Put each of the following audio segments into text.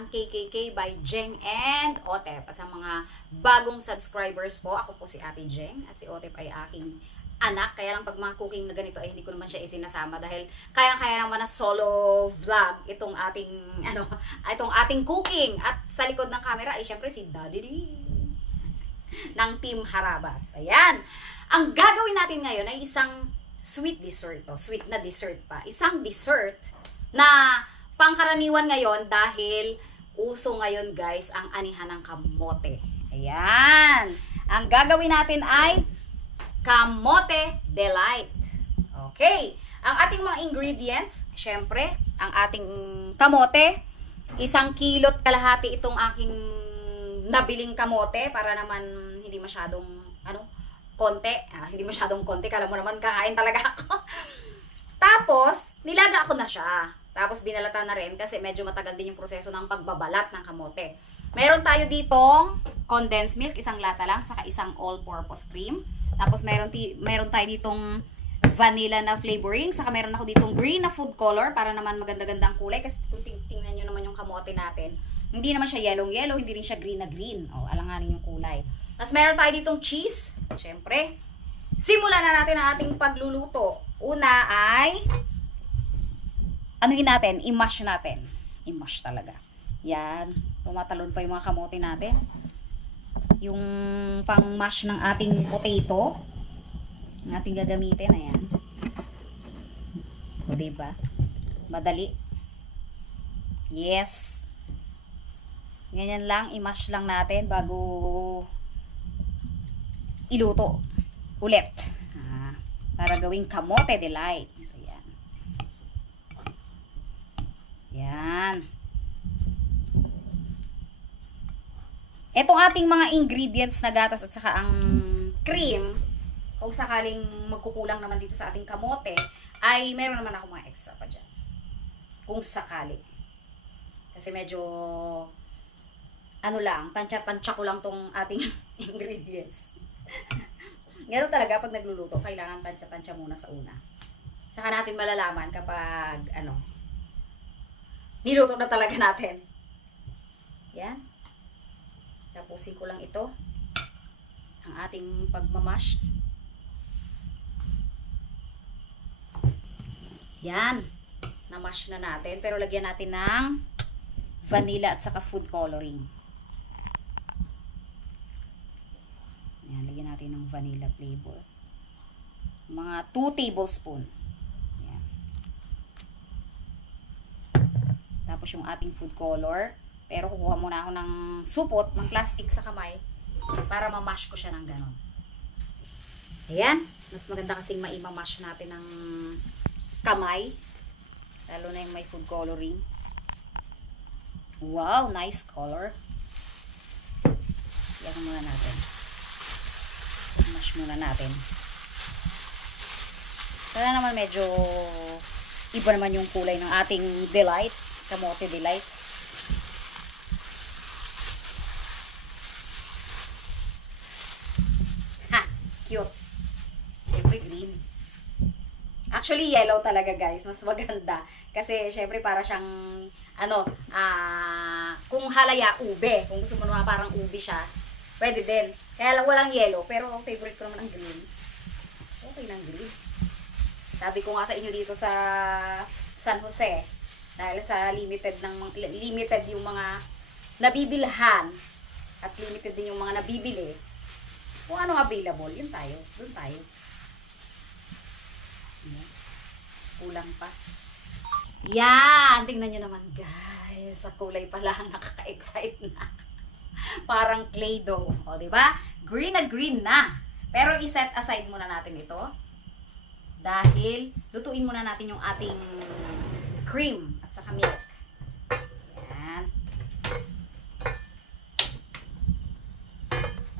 ang KKK by Jeng and Otep. At sa mga bagong subscribers po, ako po si Ate Jeng at si Otep ay aking anak. Kaya lang pag mga cooking na ganito ay hindi ko naman siya isinasama dahil kaya-kaya naman na solo vlog itong ating cooking. At sa likod ng camera ay syempre si Daddy D ng Team Harabas. Ayan. Ang gagawin natin ngayon ay isang sweet dessert. Sweet na dessert pa. Isang dessert na pangkaraniwan ngayon dahil uso ngayon guys ang anihan ng kamote. Ayan. Ang gagawin natin ay Kamote Delight. Okay. Ang ating mga ingredients, syempre, ang ating kamote, 1 kilo't kalahati itong aking nabiling kamote para naman hindi masyadong konti. Hindi masyadong konti. Kala mo naman kakain talaga ako. Tapos, nilaga ko na siya. Tapos, binalatan na rin kasi medyo matagal din yung proseso ng pagbabalat ng kamote. Meron tayo ditong condensed milk, 1 lata lang, saka 1 all-purpose cream. Tapos, meron tayo ditong vanilla na flavoring, saka meron ako ditong green na food color para naman maganda-gandang kulay. Kasi kung tingnan nyo naman yung kamote natin, hindi naman siya yellow-yellow, hindi rin siya green na green. Alanganin yung kulay. Tapos, meron tayo ditong cheese. Siyempre, simulan na natin ang ating pagluluto. Una ay, i-mash natin. I-mash talaga. Yan. Tumatalon pa yung mga kamote natin. Yung pang-mash ng ating potato. Ang ating gagamitin. Ayan. O, diba? Madali. Yes. Ganyan lang. I-mash lang natin bago iluto ulit. Para gawing Kamote Delight. So, yan. Yan. Itong ating mga ingredients na gatas at saka ang cream, kung sakaling magkukulang naman dito sa ating kamote, ay meron naman ako mga extra pa dyan. Kung sakali. Kasi medyo, tansya-tansya ko lang tong ating ingredients. Ganun talaga pag nagluluto, kailangan tansya-tansya muna sa una. Saka natin malalaman kapag, niluto na talaga natin. Yan. Tapusin ko lang ito. Ang ating pagmamash. Yan. Namash na natin. Pero lagyan natin ng vanilla at saka food coloring. Yan. Lagyan natin ng vanilla flavor. Mga 2 tablespoon. Yan. Tapos yung ating food color. Pero kukuha muna ako ng supot, ng plastic sa kamay para mamash ko siya ng ganon. Ayan. Mas maganda kasing maimamash natin ng kamay. Lalo na yung may food coloring. Wow, nice color. Iyan muna natin. Mash muna natin. Para naman medyo iba naman yung kulay ng ating delight. Kamote delights. Cute. Siyempre green. Actually, yellow talaga guys. Mas maganda. Kasi syempre para siyang, kung halaya, ube. Kung gusto mo naman parang ube siya, pwede din. Kaya lang walang yellow. Pero favorite ko naman ang green. Okay ng green. Sabi ko nga sa inyo dito sa San Jose, dahil sa limited yung mga nabibilhan at limited din yung mga nabibili. Kung ano available, yun tayo. Doon tayo. Kulang pa. Yan! Tingnan nyo naman guys. Sa kulay pa lang nakaka-excite na. Parang Play-Doh. O, diba? Green na green na. Pero i-set aside muna natin ito. Dahil lutuin muna natin yung ating cream at saka milk. Yan.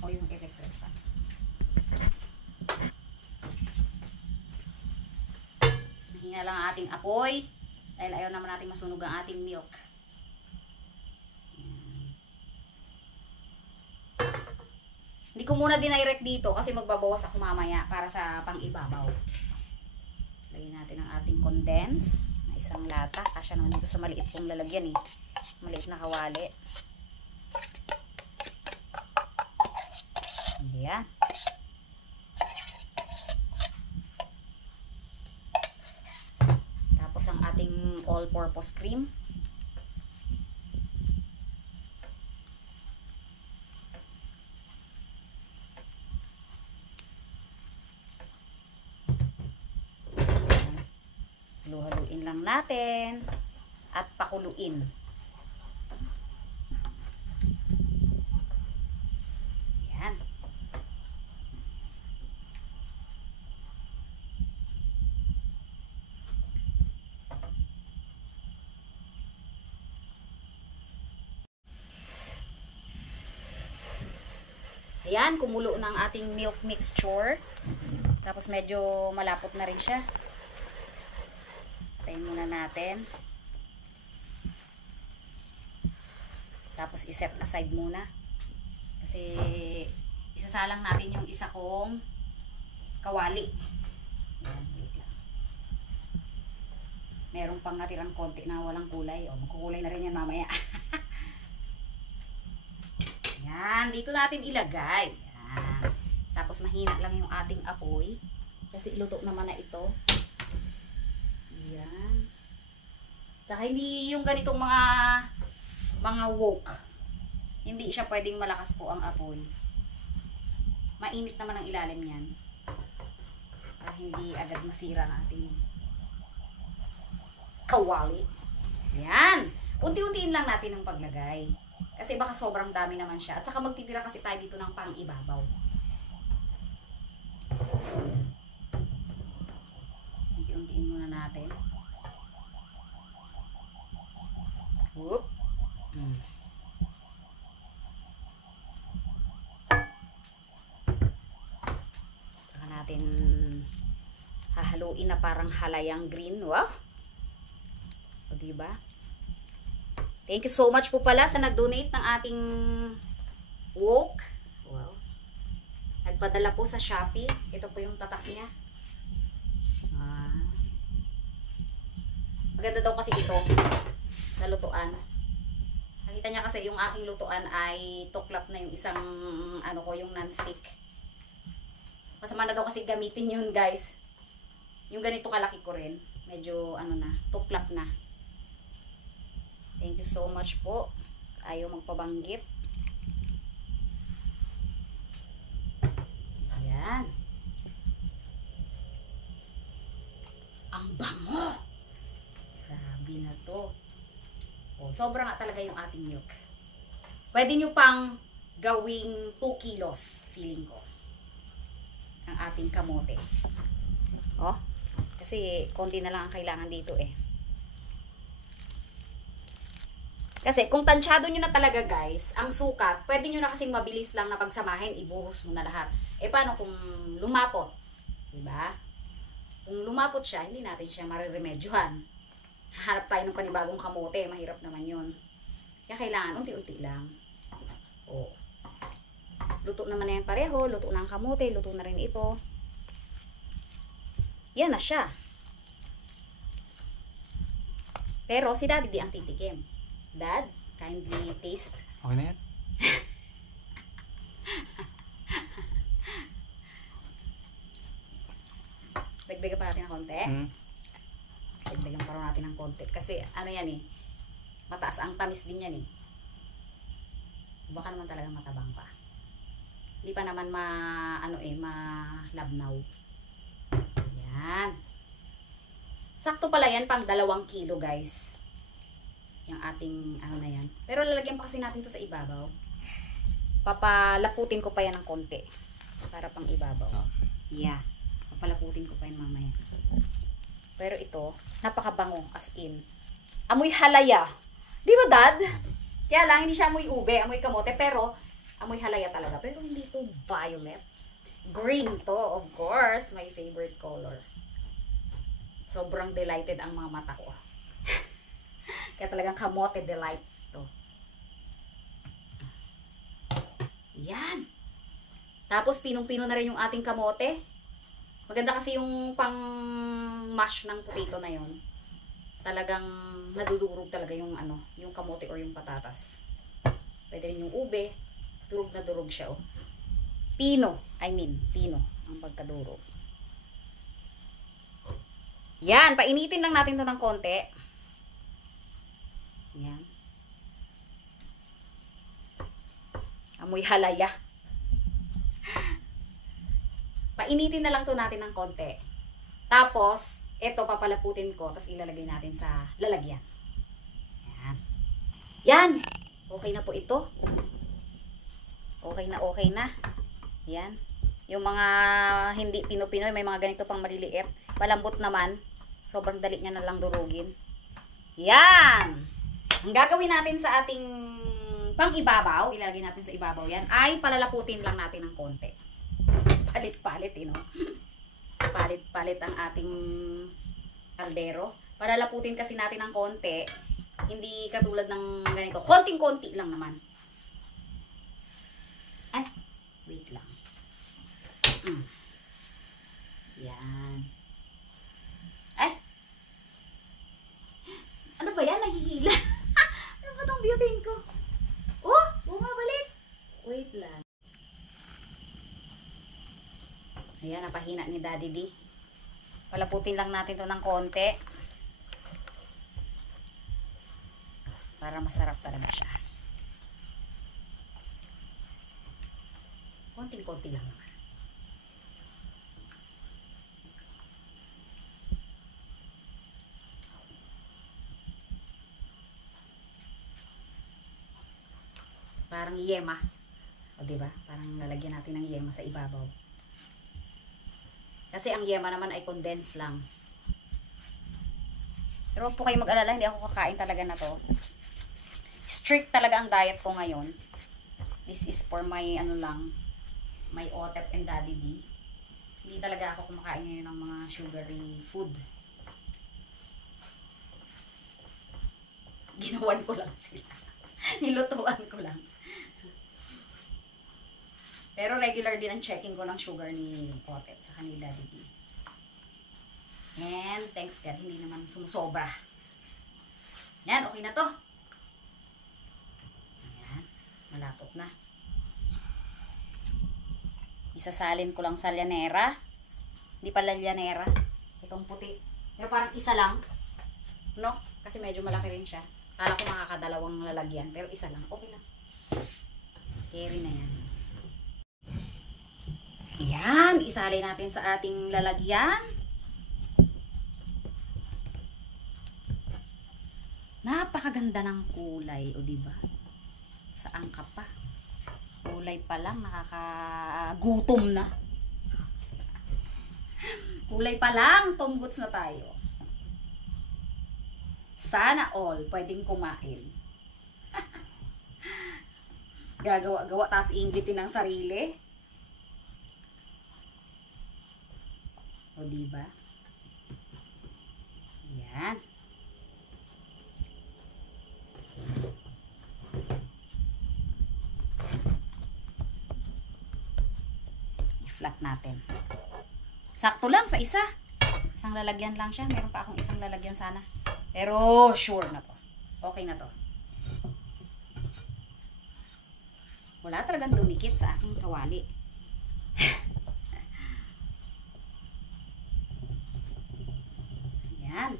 Ako yung electric fan. Mahina lang ang ating apoy dahil ayaw naman natin masunog ang ating milk. Hindi ko muna dinirect dito kasi magbabawas ako mamaya para sa pang-ibabaw. Lagyan natin ang ating condense na Isang lata. Kasya naman dito sa maliit pong lalagyan eh. Maliit na kawali. Ayan. Tapos ang ating all-purpose cream. Haluin lang natin at pakuluin. Yan. Ayan, kumulo ng ating milk mixture. Tapos medyo malapot na rin siya. Tayin muna natin. Tapos iset aside muna. Kasi isasalang natin yung isa kong kawali. Ayan, wait lang. Meron pang natirang konti na walang kulay. O, magkukulay na rin yan mamaya. Yan, dito natin ilagay. Yan. Tapos mahina lang yung ating apoy. Kasi iluto naman na ito. Yan. Saka hindi yung ganitong mga wok. Hindi siya pwedeng malakas po ang apoy. Mainit naman ang ilalim niyan. Para hindi agad masira ang ating kawali. Yan. Unti-untiin lang natin ang paglagay. Kasi baka sobrang dami naman siya. At saka magtitira kasi tayo dito ng pang-ibabaw. Unti-untiin muna natin. Whoop. Saka natin hahaluin na parang halayang green. Wow! O diba? Thank you so much po pala sa nag-donate ng ating wok. Wow. Nagpadala po sa Shopee. Ito po yung tatak niya. Maganda daw kasi ito sa lutuan. Nakita niya kasi yung aking lutuan ay tuklap na yung isang ano ko, yung non-stick. Masama na daw kasi gamitin yun, guys. Yung ganito kalaki ko rin. Medyo ano na, tuklap na. Thank you so much po. Ayaw magpabanggit. Ayan. Ang bango! Grabe na to. Oh, sobra nga talaga yung ating milk. Pwede nyo pang gawing 2 kilos, feeling ko. Ang ating kamote. Oh, kasi konti na lang ang kailangan dito eh. Kasi kung tansyado nyo na talaga guys, ang sukat, pwede nyo na kasing mabilis lang na pagsamahin, ibuhos mo na lahat. Eh paano kung lumapot? Diba? Kung lumapot siya, hindi natin siya mariremedyohan. Harap tayo ng panibagong kamote, mahirap naman yun. Kaya kailangan, unti-unti lang. O. Luto naman na yan pareho, luto na ang kamote, luto na rin ito. Yan na siya. Pero si Daddy di ang titikim. Dad, kindly taste. Okay na yan? Dagdagan pa natin ng konti. Dagdagan pa natin ng konti. Kasi ano yan eh, mataas ang tamis din yan eh. Baka naman talaga matabang pa. Hindi pa naman malabnaw. Yan. Sakto pala yan pang 2 kilo guys. Yung ating ano na yan. Pero lalagyan pa kasi natin to sa ibabaw. Papalaputin ko pa yan ng konti. Para pang ibabaw. Yeah. Papalaputin ko pa yan mamaya. Pero ito, napakabango as in. Amoy halaya. Di ba Dad? Kaya lang, hindi siya amoy ube, amoy kamote. Pero, amoy halaya talaga. Pero hindi to violet. Green to, of course. My favorite color. Sobrang delighted ang mga mata ko. Kaya talagang kamote delights to. Yan. Tapos pinong-pino na rin yung ating kamote. Maganda kasi yung pang mash ng potato na yon. talagang nadudurog talaga yung ano, yung kamote or yung patatas. Pwede rin yung ube, durog na durog siya oh. Pino ang pagkadurog. Yan, painitin lang natin 'to ng konti. Yan. Amoy halaya. Painitin na lang 'to natin ng konti. Tapos, ito papalaputin ko, tapos ilalagay natin sa lalagyan. Yan. Yan. Okay na po ito. Okay na. Yan. Yung mga hindi Pino-Pinoy, may mga ganito pang maliliit. Malambot naman. Sobrang dali niya na lang durugin. Yan. Ang gagawin natin sa ating pang-ibabaw, ilalagay natin sa ibabaw yan, ay palalaputin lang natin ng konti. Palit-palit, Palit-palit ang ating kaldero. Palalaputin kasi natin ng konti. Hindi katulad ng ganito. Konting-konti lang naman. Ay, wait lang. Yan. Ay. Ano ba yan? Nahihila. Ano ba itong butane ko? Oh, bumabalik. Wait lang. Ayan, napahina ni Daddy D. Palaputin lang natin to ng konti. Para masarap talaga siya. Konting-konti lang naman. Parang yema. O diba? Parang lalagyan natin ng yema sa ibabaw. Kasi ang yema naman ay condense lang. Pero huwag po kayo mag-alala, hindi ako kakain talaga na to. Strict talaga ang diet ko ngayon. This is for my my OTEP and Daddy D. Hindi talaga ako kumakain ngayon ng mga sugary food. Ginawan ko lang sila. Nilutuan ko lang. Pero regular din ang checking ko ng sugar ni OTEP sa kanila Daddy D. And thanks God, hindi naman sumusobra. Yan, okay na to. Ayan, malapot na. Isasalin ko lang sa llanera. Hindi pala llanera. Itong puti. Pero parang isa lang. No? Kasi medyo malaki rin siya. Kala ko makakadalawang lalagyan. Pero isa lang. Okay na. Carry na yan. Yan. Isalin natin sa ating lalagyan. Napakaganda ng kulay. O diba? Saan ka pa? Kulay pa lang, nakakagutom na. Kulay pa lang, tonggots na tayo. Sana all pwedeng kumain. Gagawa-gawa, tapos inggitin ng sarili. O diba? Yan. I-flat natin. Sakto lang sa isa. Isang lalagyan lang siya. Meron pa akong isang lalagyan sana. Pero sure na to. Okay na to. Wala talagang dumikit sa aking kawali. Ayan.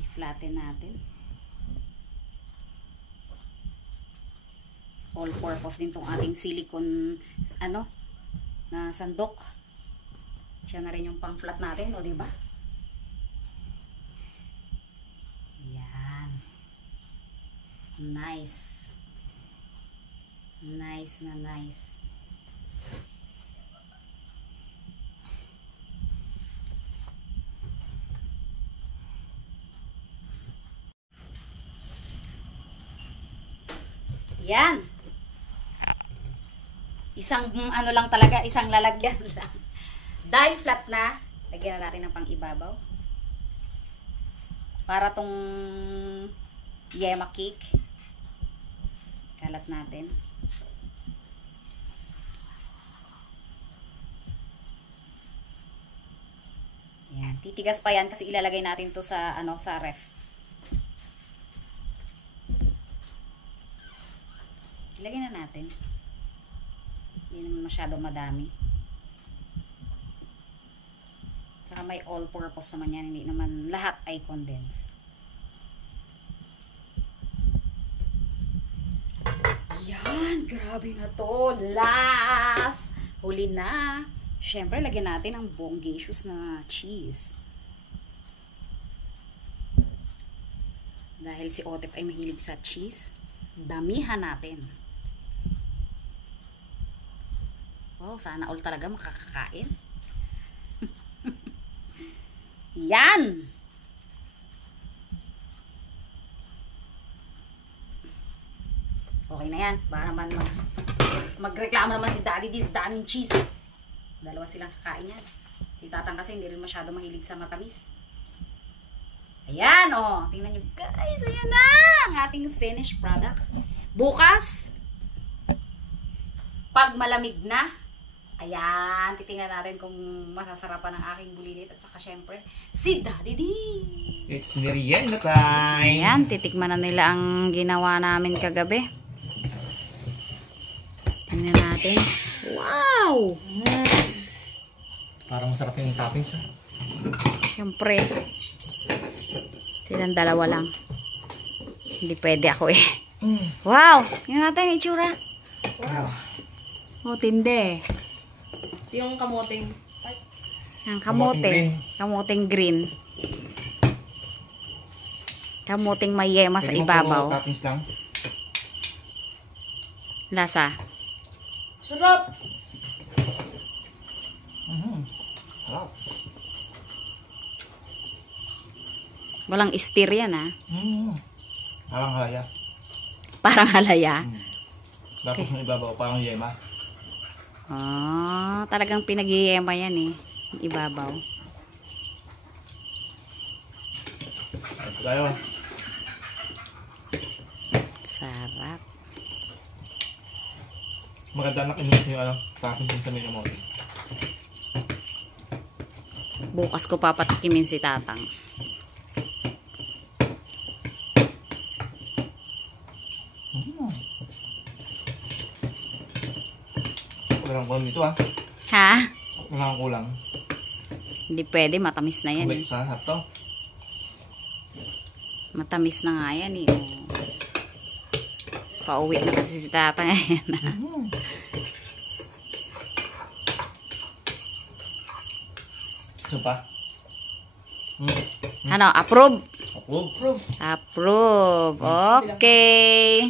I-flatten natin. All purpose din tong ating silicone na sandok. Siya na rin yung pang flat natin, o diba? Yan. Nice. Nice na nice. Yan. Isang lang talaga, isang lalagyan lang. Dahil flat na, lagyan na natin ng pang-ibabaw. Para tong yema cake. Kalat natin. Yan. Titigas pa yan kasi ilalagay natin to sa, sa ref. Ilagay na natin. Hindi naman masyadong madami. Saka may all-purpose naman yan. Hindi naman lahat ay condense. Yan! Grabe na to! Last! Huli na! Siyempre, lagyan natin ang bongacious na cheese. Dahil si Otep ay mahilig sa cheese, damihan natin. Wow, sana all talaga makakakain. Yan! Okay na yan. Baka naman magreklamo naman si Daddy this daming cheese. Dalawa silang kakain yan. Si Tatang kasi hindi rin masyado mahilig sa matamis. Ayan, oh. Tingnan nyo guys. Ayan na ang ating finished product. Bukas, pag malamig na, ayan, titingnan natin kung masasarapan ang aking bulilit. At saka syempre, si Daddy D. It's merienda time! Ayan, titikman na nila ang ginawa namin kagabi. Tingnan natin. Wow! Parang masarap yung toppings ha. Siyempre, silang dalawa lang. Hindi pwede ako eh. Wow! Tingnan natin itsura. Wow. Oh, tindi. Yung kamoting. Ang kamote. Kamoting green. Kamoting may yema sa ibabaw. Toppings lang. Lasa. Sarap! Sarap. Walang stir yan ah. Parang halaya. Parang halaya. Tapos yung ibabaw, parang yema. Oh, talagang pinag-yema yan eh. Yung ibabaw. Ito tayo. Sarap. Maganda na kinis yung toppings yung sa menu mo. Bukas ko papatikimin si Tatang. Walang kulang dito ah. Ha? Walang kulang. Hindi pwede, matamis na yan eh. Sa lahat to. Matamis na nga yan eh. Oh. Pauwi na kasi si Tatang. Ayan na. Ito pa. Ano, approve? Approve. Approve. Okay.